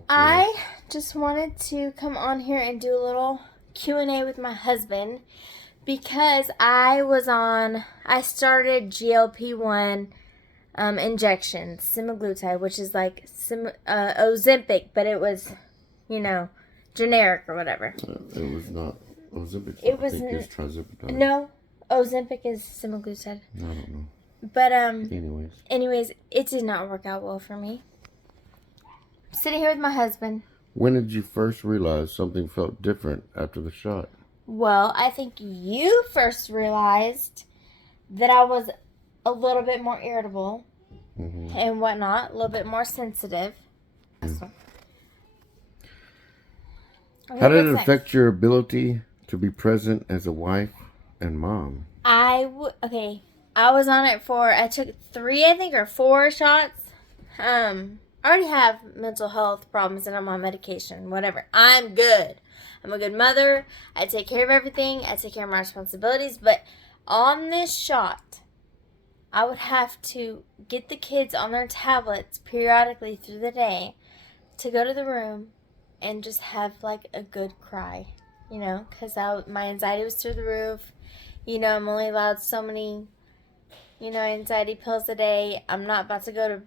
channel. I just wanted to come on here and do a little Q&A with my husband because I started GLP-1 injections, semaglutide, which is like Ozympic, but it was, generic or whatever. It was not Ozympic. It was it's trizipatide. No, Ozympic is semaglutide. I don't know. But anyways, it did not work out well for me. I'm sitting here with my husband. When did you first realize something felt different after the shot? Well, I think you first realized that I was a little bit more irritable and whatnot, a little bit more sensitive. Mm-hmm. Okay, How did it affect your ability to be present as a wife and mom? I was on it I took 3, I think, or 4 shots. I already have mental health problems and I'm on medication, whatever. I'm good. I'm a good mother. I take care of everything. I take care of my responsibilities. But on this shot, I would have to get the kids on their tablets periodically through the day to go to the room and just have like a good cry, because my anxiety was through the roof. I'm only allowed so many, anxiety pills a day. I'm not about to go to,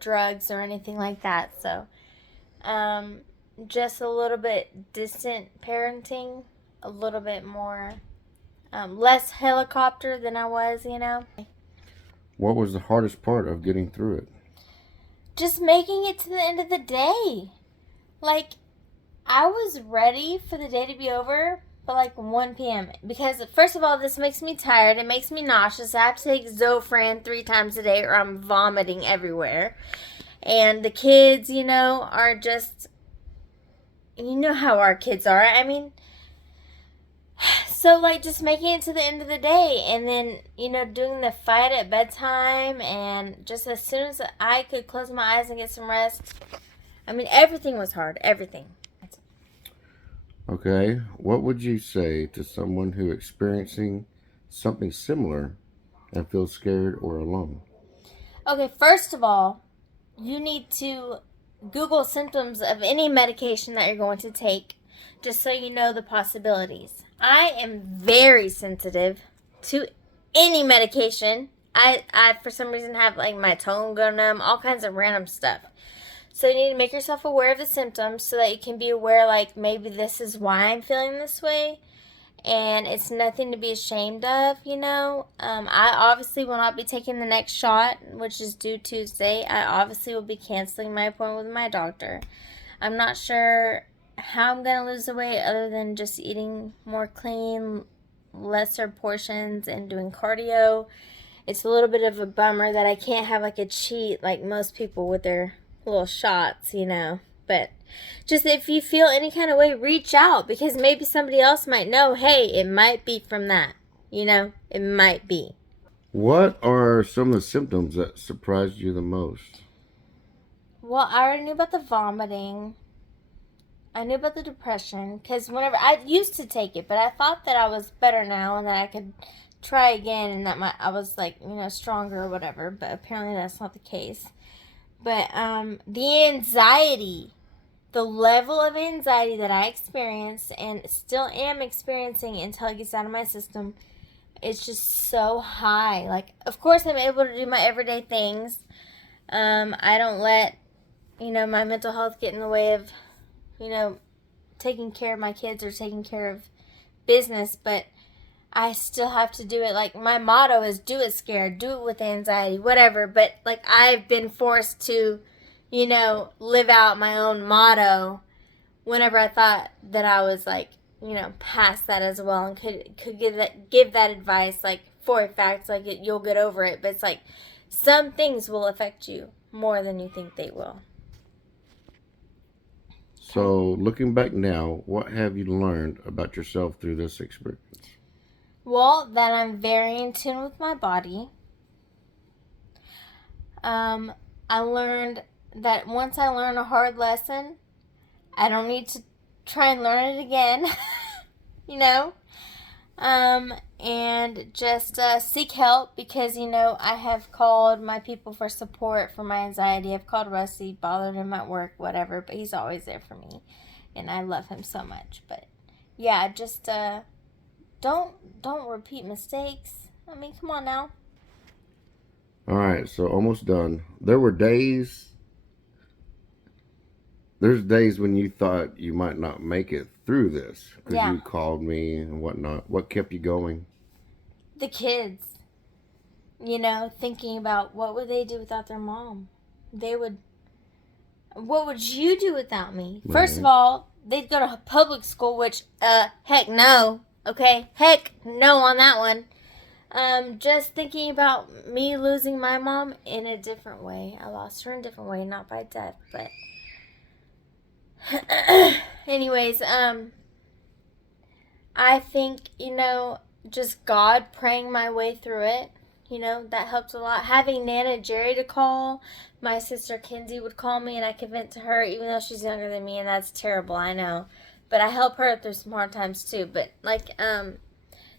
drugs or anything like that. So, just a little bit distant parenting, a little bit more, less helicopter than I was, What was the hardest part of getting through it? Just making it to the end of the day. Like, I was ready for the day to be over by like 1 p.m. Because, first of all, this makes me tired. It makes me nauseous. I have to take Zofran 3 times a day or I'm vomiting everywhere. And the kids, are just, how our kids are. I mean, so like just making it to the end of the day and then, doing the fight at bedtime and just as soon as I could close my eyes and get some rest. I mean, everything was hard. Everything. Okay. What would you say to someone who experiencing something similar and feels scared or alone? Okay, first of all, you need to Google symptoms of any medication that you're going to take just so you know the possibilities. I am very sensitive to any medication. I for some reason have like my tongue go numb, all kinds of random stuff. So you need to make yourself aware of the symptoms so that you can be aware, like, maybe this is why I'm feeling this way. And it's nothing to be ashamed of, I obviously will not be taking the next shot, which is due Tuesday. I obviously will be canceling my appointment with my doctor. I'm not sure how I'm going to lose the weight other than just eating more clean, lesser portions, and doing cardio. It's a little bit of a bummer that I can't have like a cheat like most people with their little shots, but just if you feel any kind of way, reach out because maybe somebody else might know, hey, it might be from that, it might be. What are some of the symptoms that surprised you the most? Well, I already knew about the vomiting. I knew about the depression because whenever I used to take it, but I thought that I was better now and that I could try again and that I was like, stronger or whatever, but apparently that's not the case. But the anxiety, the level of anxiety that I experienced and still am experiencing until it gets out of my system, it's just so high. Like, of course, I'm able to do my everyday things. I don't let, my mental health get in the way of, taking care of my kids or taking care of business, but I still have to do it. Like, my motto is do it scared, do it with anxiety, whatever. But, like, I've been forced to, live out my own motto whenever I thought that I was, like, past that as well and could give that advice, like, for a fact, like, you'll get over it. But it's like some things will affect you more than you think they will. So, looking back now, what have you learned about yourself through this experience? Well, that I'm very in tune with my body. I learned that once I learn a hard lesson, I don't need to try and learn it again. And just seek help because, I have called my people for support for my anxiety. I've called Rusty, bothered him at work, whatever, but he's always there for me. And I love him so much. But yeah, just don't repeat mistakes. I mean, come on now. All right, so almost done. There's days when you thought you might not make it through this because Yeah. you called me and whatnot. What kept you going? The kids, thinking about what would they do without their mom. What would you do without me? Right. First of all, they'd go to public school, which, heck no. Okay? Heck no on that one. Just thinking about me losing my mom in a different way. I lost her in a different way, not by death, but anyways, I think, just God praying my way through it, that helped a lot. Having Nana Jerry to call, my sister Kinsey would call me and I could vent to her, even though she's younger than me, and that's terrible, I know. But I help her through some hard times too. But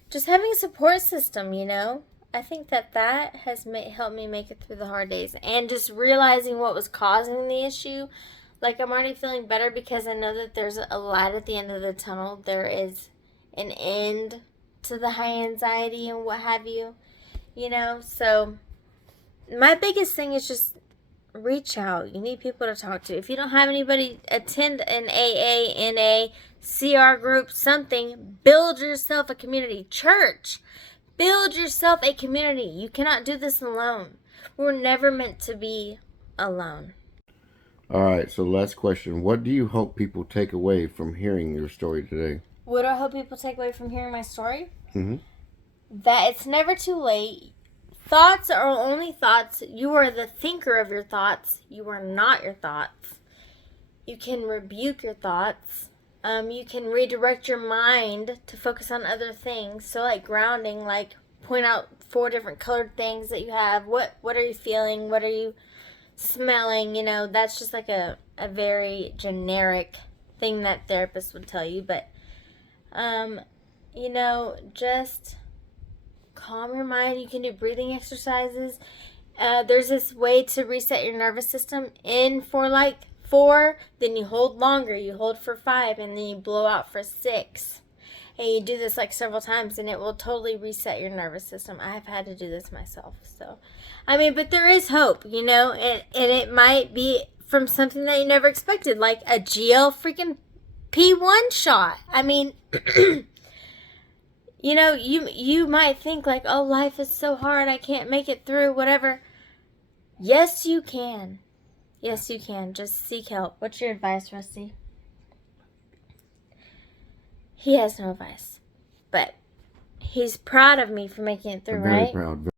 just having a support system, I think that has helped me make it through the hard days. And just realizing what was causing the issue. Like, I'm already feeling better because I know that there's a light at the end of the tunnel. There is an end to the high anxiety and what have you. So my biggest thing is just reach out. You need people to talk to. If you don't have anybody, attend an AA, NA, CR group, something. Build yourself a community. Church. Build yourself a community. You cannot do this alone. We're never meant to be alone. All right, so last question. What do you hope people take away from hearing your story today? What do I hope people take away from hearing my story? Mm-hmm. That it's never too late. Thoughts are only thoughts. You are the thinker of your thoughts. You are not your thoughts. You can rebuke your thoughts. You can redirect your mind to focus on other things. So like grounding, like point out 4 different colored things that you have. What are you feeling? What are you smelling? That's just like a very generic thing that therapists would tell you. But, just calm your mind. You can do breathing exercises. There's this way to reset your nervous system. In for like 4, then you hold longer. You hold for 5, and then you blow out for 6. And you do this like several times, and it will totally reset your nervous system. I have had to do this myself. So, but there is hope, and it might be from something that you never expected, like a GL freaking P1 shot. You might think like, oh, life is so hard, I can't make it through, whatever. Yes, you can. Yes, you can. Just seek help. What's your advice, Rusty? He has no advice. But he's proud of me for making it through, I'm right? very proud.